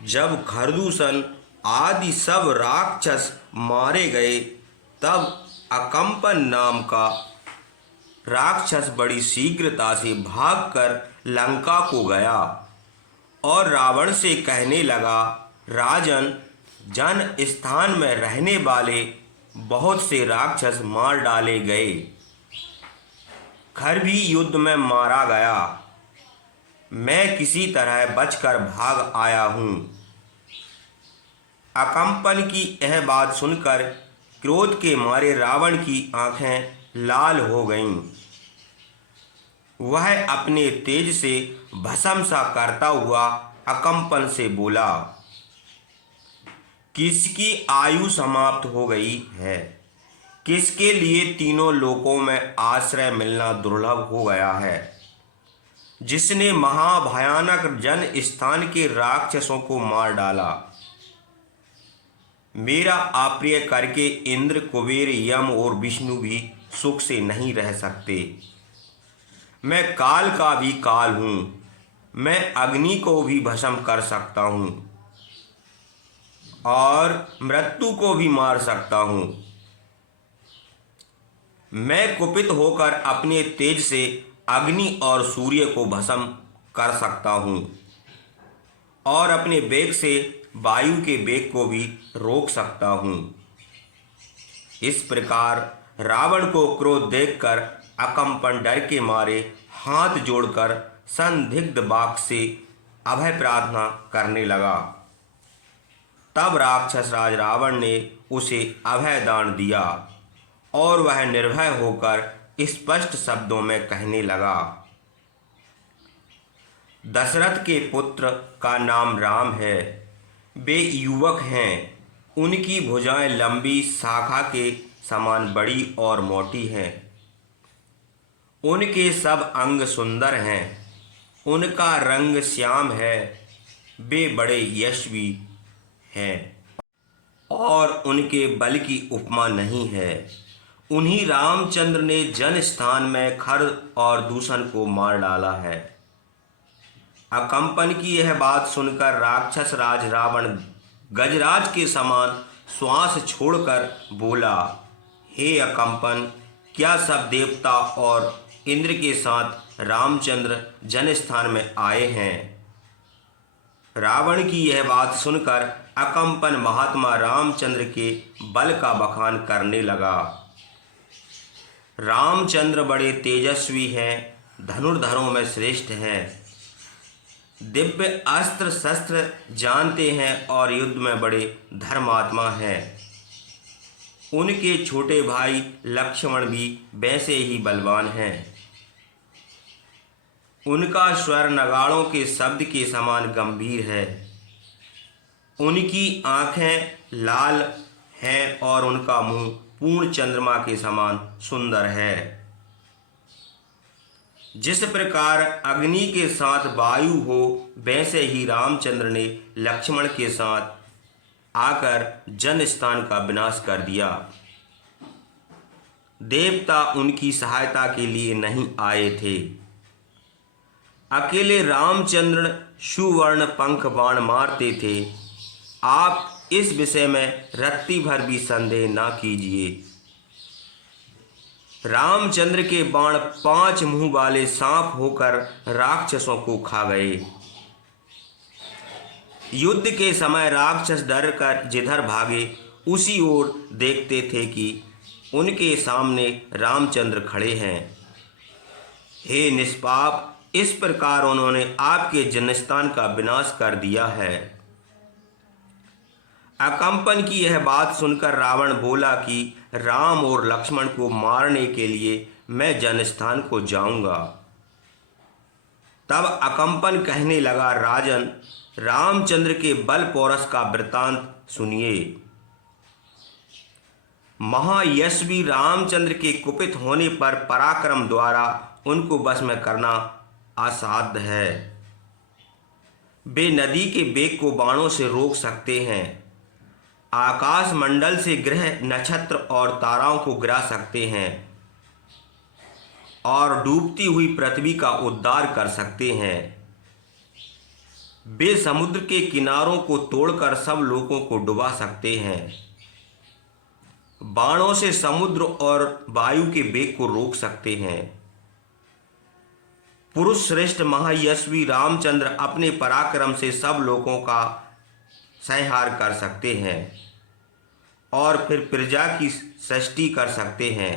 जब खरदूषण आदि सब राक्षस मारे गए, तब अकंपन नाम का राक्षस बड़ी शीघ्रता से भागकर लंका को गया और रावण से कहने लगा, राजन, जन स्थान में रहने वाले बहुत से राक्षस मार डाले गए। खर भी युद्ध में मारा गया। मैं किसी तरह बचकर भाग आया हूँ। अकंपन की यह बात सुनकर क्रोध के मारे रावण की आंखें लाल हो गईं। वह अपने तेज से भस्म सा करता हुआ अकंपन से बोला, किसकी आयु समाप्त हो गई है? किसके लिए तीनों लोकों में आश्रय मिलना दुर्लभ हो गया है? जिसने महाभयानक जन स्थान के राक्षसों को मार डाला। मेरा अप्रिय करके इंद्र, कुबेर, यम और विष्णु भी सुख से नहीं रह सकते। मैं काल का भी काल हूँ। मैं अग्नि को भी भस्म कर सकता हूँ और मृत्यु को भी मार सकता हूँ। मैं कुपित होकर अपने तेज से अग्नि और सूर्य को भस्म कर सकता हूँ और अपने वेग से वायु के वेग को भी रोक सकता हूँ। इस प्रकार रावण को क्रोध देखकर अकंपन डर के मारे हाथ जोड़कर संदिग्ध वाक् से अभय प्रार्थना करने लगा। तब राक्षस राज रावण ने उसे अभय दान दिया और वह निर्भय होकर स्पष्ट शब्दों में कहने लगा, दशरथ के पुत्र का नाम राम है। वे युवक हैं। उनकी भुजाएं लंबी शाखा के समान बड़ी और मोटी हैं। उनके सब अंग सुंदर हैं। उनका रंग श्याम है। वे बड़े यशस्वी हैं और उनके बल की उपमा नहीं है। उन्हीं रामचंद्र ने जन स्थान में खर और दूषण को मार डाला है। अकंपन की यह बात सुनकर राक्षस राज रावण गजराज के समान श्वास छोड़कर बोला, हे अकंपन, क्या सब देवता और इंद्र के साथ रामचंद्र जन स्थान में आए हैं? रावण की यह बात सुनकर अकंपन महात्मा रामचंद्र के बल का बखान करने लगा। रामचंद्र बड़े तेजस्वी हैं, धनुर्धरों में श्रेष्ठ हैं, दिव्य अस्त्र शस्त्र जानते हैं और युद्ध में बड़े धर्मात्मा हैं। उनके छोटे भाई लक्ष्मण भी वैसे ही बलवान हैं। उनका स्वर नगाड़ों के शब्द के समान गंभीर है। उनकी आंखें लाल हैं और उनका मुंह पूर्ण चंद्रमा के समान सुंदर है। जिस प्रकार अग्नि के साथ वायु हो, वैसे ही रामचंद्र ने लक्ष्मण के साथ आकर जन स्थान का विनाश कर दिया। देवता उनकी सहायता के लिए नहीं आए थे। अकेले रामचंद्र सुवर्ण पंख बाण मारते थे। आप इस विषय में रत्ती भर भी संदेह ना कीजिए। रामचंद्र के बाण 5 मुंह वाले सांप होकर राक्षसों को खा गए। युद्ध के समय राक्षस डर कर जिधर भागे उसी ओर देखते थे कि उनके सामने रामचंद्र खड़े हैं। हे निष्पाप, इस प्रकार उन्होंने आपके जन्मस्थान का विनाश कर दिया है। अकंपन की यह बात सुनकर रावण बोला कि राम और लक्ष्मण को मारने के लिए मैं जनस्थान को जाऊंगा। तब अकंपन कहने लगा, राजन, रामचंद्र के बल पौरस का वृतांत सुनिए। महायशस्वी रामचंद्र के कुपित होने पर पराक्रम द्वारा उनको वश में करना असाध्य है। वे नदी के वेग को बाणों से रोक सकते हैं, आकाश मंडल से ग्रह, नक्षत्र और ताराओं को गिरा सकते हैं और डूबती हुई पृथ्वी का उद्धार कर सकते हैं। वे समुद्र के किनारों को तोड़कर सब लोगों को डुबा सकते हैं। बाणों से समुद्र और वायु के वेग को रोक सकते हैं। पुरुष श्रेष्ठ महायशस्वी रामचंद्र अपने पराक्रम से सब लोगों का संहार कर सकते हैं और फिर प्रजा की सृष्टि कर सकते हैं।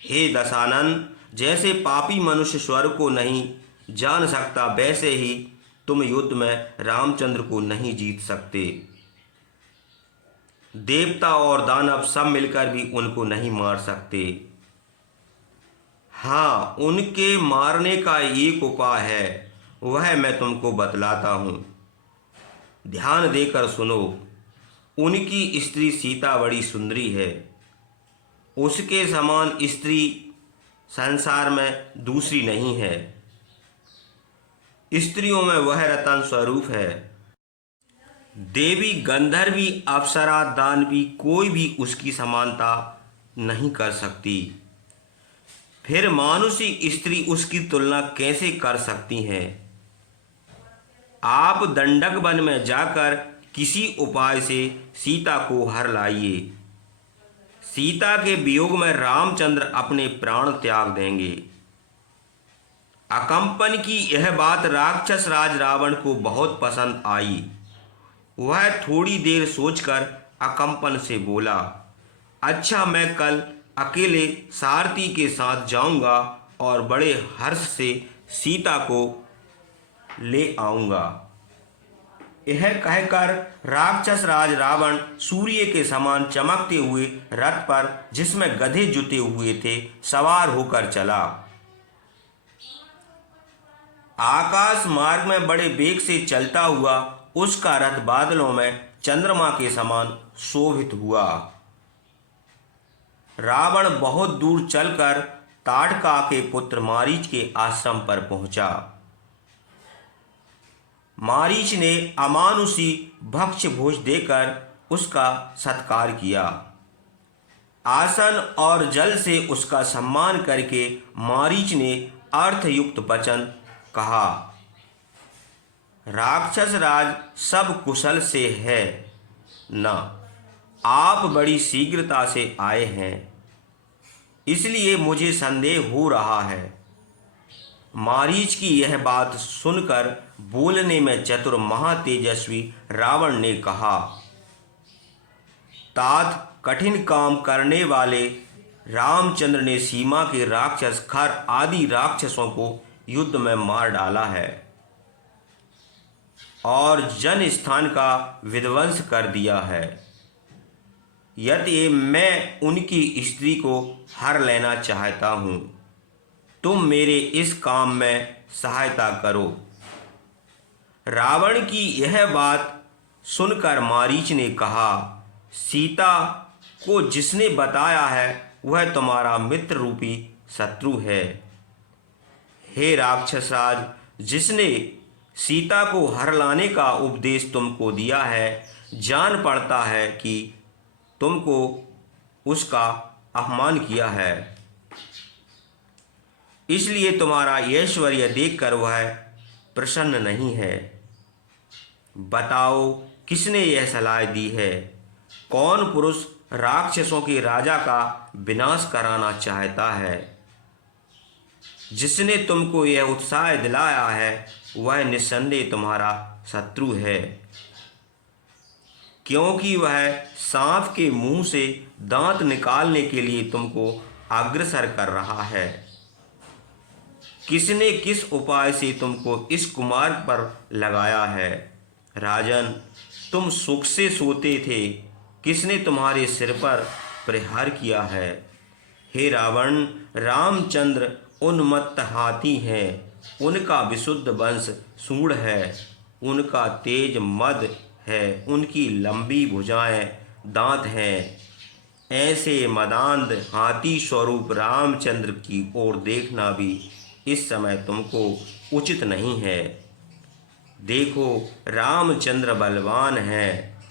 हे दशानन, जैसे पापी मनुष्य स्वर्ग को नहीं जान सकता, वैसे ही तुम युद्ध में रामचंद्र को नहीं जीत सकते। देवता और दानव सब मिलकर भी उनको नहीं मार सकते। हाँ, उनके मारने का एक उपाय है, वह मैं तुमको बतलाता हूँ। ध्यान देकर सुनो। उनकी स्त्री सीता बड़ी सुंदरी है। उसके समान स्त्री संसार में दूसरी नहीं है। स्त्रियों में वह रतन स्वरूप है। देवी, गंधर्वी, अप्सरा, दानवी कोई भी उसकी समानता नहीं कर सकती। फिर मानुषी स्त्री उसकी तुलना कैसे कर सकती हैं? आप दंडक वन में जाकर किसी उपाय से सीता को हर लाइए। सीता के वियोग में रामचंद्र अपने प्राण त्याग देंगे। अकंपन की यह बात राक्षस राज रावण को बहुत पसंद आई। वह थोड़ी देर सोचकर अकंपन से बोला, अच्छा, मैं कल अकेले सारथी के साथ जाऊंगा और बड़े हर्ष से सीता को ले आऊंगा। यह कहकर राक्षस राज रावण सूर्य के समान चमकते हुए रथ पर, जिसमें गधे जुते हुए थे, सवार होकर चला। आकाश मार्ग में बड़े वेग से चलता हुआ उसका रथ बादलों में चंद्रमा के समान शोभित हुआ। रावण बहुत दूर चलकर ताड़का के पुत्र मारीच के आश्रम पर पहुंचा। मारीच ने अमानुषी भक्ष्य भोज देकर उसका सत्कार किया। आसन और जल से उसका सम्मान करके मारीच ने अर्थयुक्त वचन कहा, राक्षस राज सब कुशल से है ना? आप बड़ी शीघ्रता से आए हैं, इसलिए मुझे संदेह हो रहा है। मारीच की यह बात सुनकर बोलने में चतुर महातेजस्वी रावण ने कहा, तात, कठिन काम करने वाले रामचंद्र ने सीमा के राक्षस खर आदि राक्षसों को युद्ध में मार डाला है और जन स्थान का विध्वंस कर दिया है। यदि मैं उनकी स्त्री को हर लेना चाहता हूँ, तुम मेरे इस काम में सहायता करो। रावण की यह बात सुनकर मारीच ने कहा, सीता को जिसने बताया है वह तुम्हारा मित्र रूपी शत्रु है। हे राक्षसराज, जिसने सीता को हर लाने का उपदेश तुमको दिया है, जान पड़ता है कि तुमको उसका अपमान किया है, इसलिए तुम्हारा ऐश्वर्य देखकर वह प्रसन्न नहीं है। बताओ, किसने यह सलाह दी है? कौन पुरुष राक्षसों के राजा का विनाश कराना चाहता है? जिसने तुमको यह उत्साह दिलाया है वह निस्संदेह तुम्हारा शत्रु है, क्योंकि वह सांप के मुंह से दांत निकालने के लिए तुमको अग्रसर कर रहा है। किसने किस उपाय से तुमको इस कुमार्ग पर लगाया है? राजन, तुम सुख से सोते थे, किसने तुम्हारे सिर पर प्रहार किया है? हे रावण, रामचंद्र उन्मत्त हाथी हैं, उनका विशुद्ध वंश सूढ़ है, उनका तेज मद है, उनकी लंबी भुजाएं दांत हैं। ऐसे मदांध हाथी स्वरूप रामचंद्र की ओर देखना भी इस समय तुमको उचित नहीं है। देखो, रामचंद्र बलवान हैं,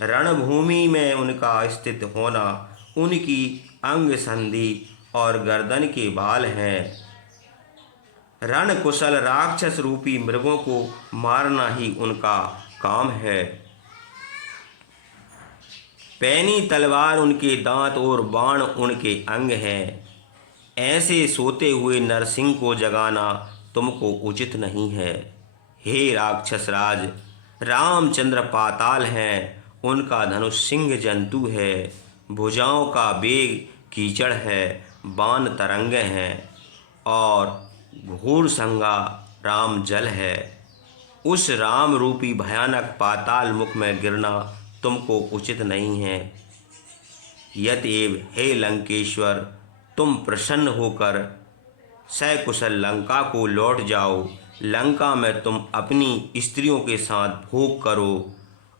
रणभूमि में उनका स्थित होना, उनकी अंग संधि और गर्दन के बाल हैं। रण कुशल राक्षस रूपी मृगों को मारना ही उनका काम है। पैनी तलवार उनके दांत और बाण उनके अंग हैं। ऐसे सोते हुए नरसिंह को जगाना तुमको उचित नहीं है। हे राक्षस राज, रामचंद्र पाताल हैं, उनका धनुष सिंह जंतु है, भुजाओं का वेग कीचड़ है, बाण तरंगे हैं और घोर संगा राम जल है। उस राम रूपी भयानक पाताल मुख में गिरना तुमको उचित नहीं है। यतएव हे लंकेश्वर, तुम प्रसन्न होकर सकुशल लंका को लौट जाओ। लंका में तुम अपनी स्त्रियों के साथ भोग करो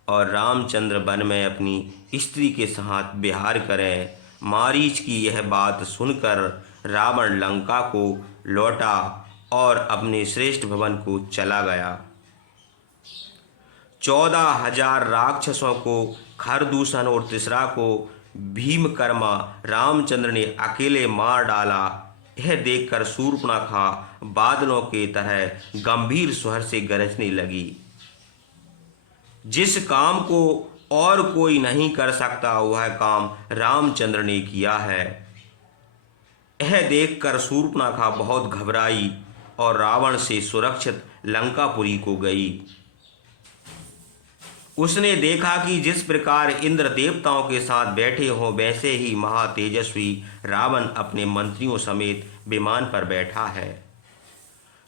और रामचंद्र वन में अपनी स्त्री के साथ विहार करें। मारीच की यह बात सुनकर रावण लंका को लौटा और अपने श्रेष्ठ भवन को चला गया। 14,000 राक्षसों को खरदूषण और तीसरा को भीमकर्मा रामचंद्र ने अकेले मार डाला। यह देखकर शूर्पणखा बादलों के तरह गंभीर स्वर से गरजने लगी। जिस काम को और कोई नहीं कर सकता वह काम रामचंद्र ने किया है। यह देखकर शूर्पणखा बहुत घबराई और रावण से सुरक्षित लंकापुरी को गई। उसने देखा कि जिस प्रकार इंद्र देवताओं के साथ बैठे हों वैसे ही महातेजस्वी रावण अपने मंत्रियों समेत विमान पर बैठा है।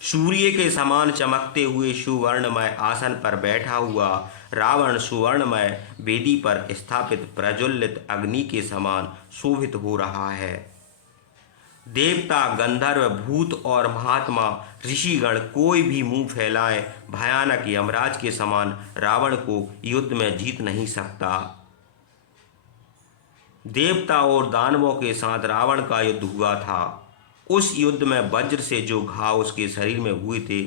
सूर्य के समान चमकते हुए सुवर्णमय आसन पर बैठा हुआ रावण सुवर्णमय वेदी पर स्थापित प्रज्वलित अग्नि के समान शोभित हो रहा है। देवता, गंधर्व, भूत और महात्मा ऋषिगण कोई भी मुंह फैलाए भयानक यमराज के समान रावण को युद्ध में जीत नहीं सकता। देवता और दानवों के साथ रावण का युद्ध हुआ था। उस युद्ध में वज्र से जो घाव उसके शरीर में हुए थे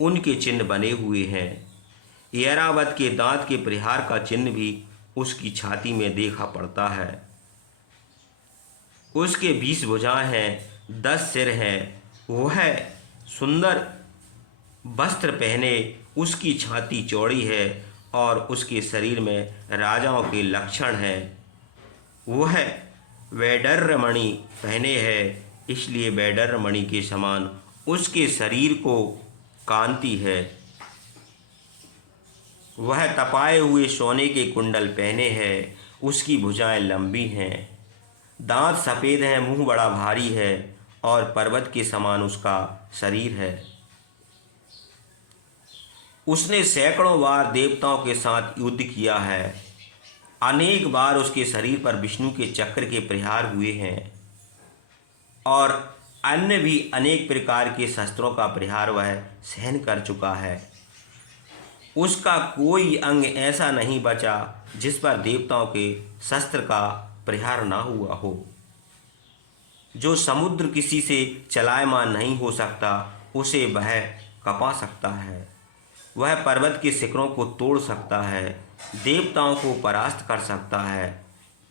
उनके चिन्ह बने हुए हैं। ऐरावत के दांत के प्रहार का चिन्ह भी उसकी छाती में देखा पड़ता है। उसके 20 भुजाएं हैं, 10 सिर हैं। वह सुंदर वस्त्र पहने, उसकी छाती चौड़ी है और उसके शरीर में राजाओं के लक्षण हैं। वह वैडर्य मणि पहने है, इसलिए वैडर्य मणि के समान उसके शरीर को कांति है। वह तपाए हुए सोने के कुंडल पहने है, उसकी भुजाएं लंबी हैं, दांत सफ़ेद हैं, मुंह बड़ा भारी है और पर्वत के समान उसका शरीर है। उसने सैकड़ों बार देवताओं के साथ युद्ध किया है। अनेक बार उसके शरीर पर विष्णु के चक्र के प्रहार हुए हैं और अन्य भी अनेक प्रकार के शस्त्रों का प्रहार वह सहन कर चुका है। उसका कोई अंग ऐसा नहीं बचा जिस पर देवताओं के शस्त्र का प्रहार ना हुआ हो। जो समुद्र किसी से चलायमान नहीं हो सकता उसे वह कपा सकता है। वह पर्वत के शिखरों को तोड़ सकता है, देवताओं को परास्त कर सकता है।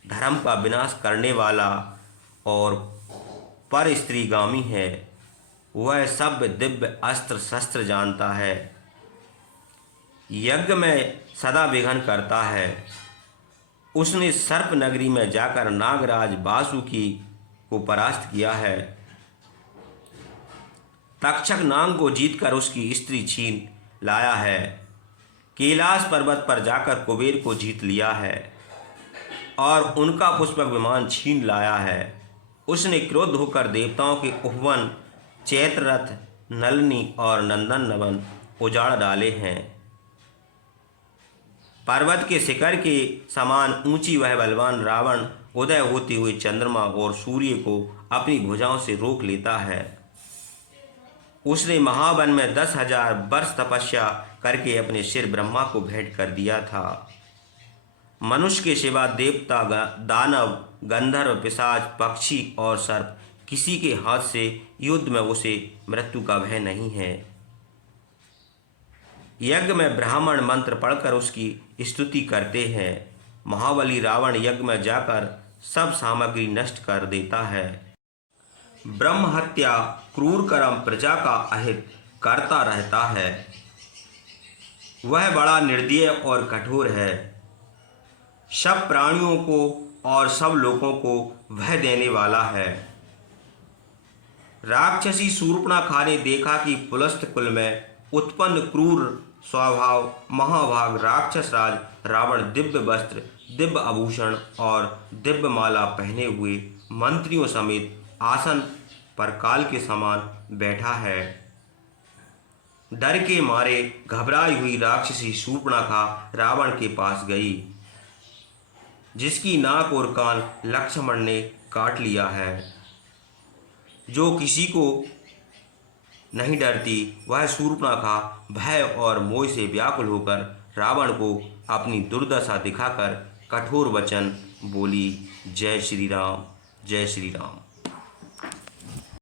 धर्म का विनाश करने वाला और पर स्त्रीगामी है। वह सब दिव्य अस्त्र शस्त्र जानता है। यज्ञ में सदा विघ्न करता है। उसने सर्प नगरी में जाकर नागराज वासुकी को परास्त किया है। तक्षक नाग को जीतकर उसकी स्त्री छीन लाया है। कैलाश पर्वत पर जाकर कुबेर को जीत लिया है और उनका पुष्पक विमान छीन लाया है। उसने क्रोध होकर देवताओं के उपवन, चैत्ररथ, नलिनी और नंदन नवन उजाड़ डाले हैं। पर्वत के शिखर के समान ऊंची वह बलवान रावण उदय होते हुए चंद्रमा और सूर्य को अपनी भुजाओं से रोक लेता है। उसने महावन में 10,000 वर्ष तपस्या करके अपने सिर ब्रह्मा को भेंट कर दिया था। मनुष्य के सिवा देवता, दानव, गंधर्व, पिशाच, पक्षी और सर्प किसी के हाथ से युद्ध में उसे मृत्यु का भय नहीं है। यज्ञ में ब्राह्मण मंत्र पढ़कर उसकी स्तुति करते हैं। महाबली रावण यज्ञ में जाकर सब सामग्री नष्ट कर देता है। ब्रह्म हत्या क्रूर कर्म प्रजा का अहित करता रहता है। वह बड़ा निर्दयी और कठोर है। सब प्राणियों को और सब लोगों को वह देने वाला है। राक्षसी शूर्पणखा ने देखा कि पुलस्त कुल में उत्पन्न क्रूर स्वभाव महाभाग राक्षस राज रावण दिव्य वस्त्र, दिव्य आभूषण और दिव्य माला पहने हुए मंत्रियों समेत आसन पर काल के समान बैठा है। डर के मारे घबराई हुई राक्षसी शूर्पणखा रावण के पास गई, जिसकी नाक और कान लक्ष्मण ने काट लिया है। जो किसी को नहीं डरती, वह शूर्पणखा भय और मोह से व्याकुल होकर रावण को अपनी दुर्दशा दिखाकर कठोर वचन बोली। जय श्री राम, जय श्री राम।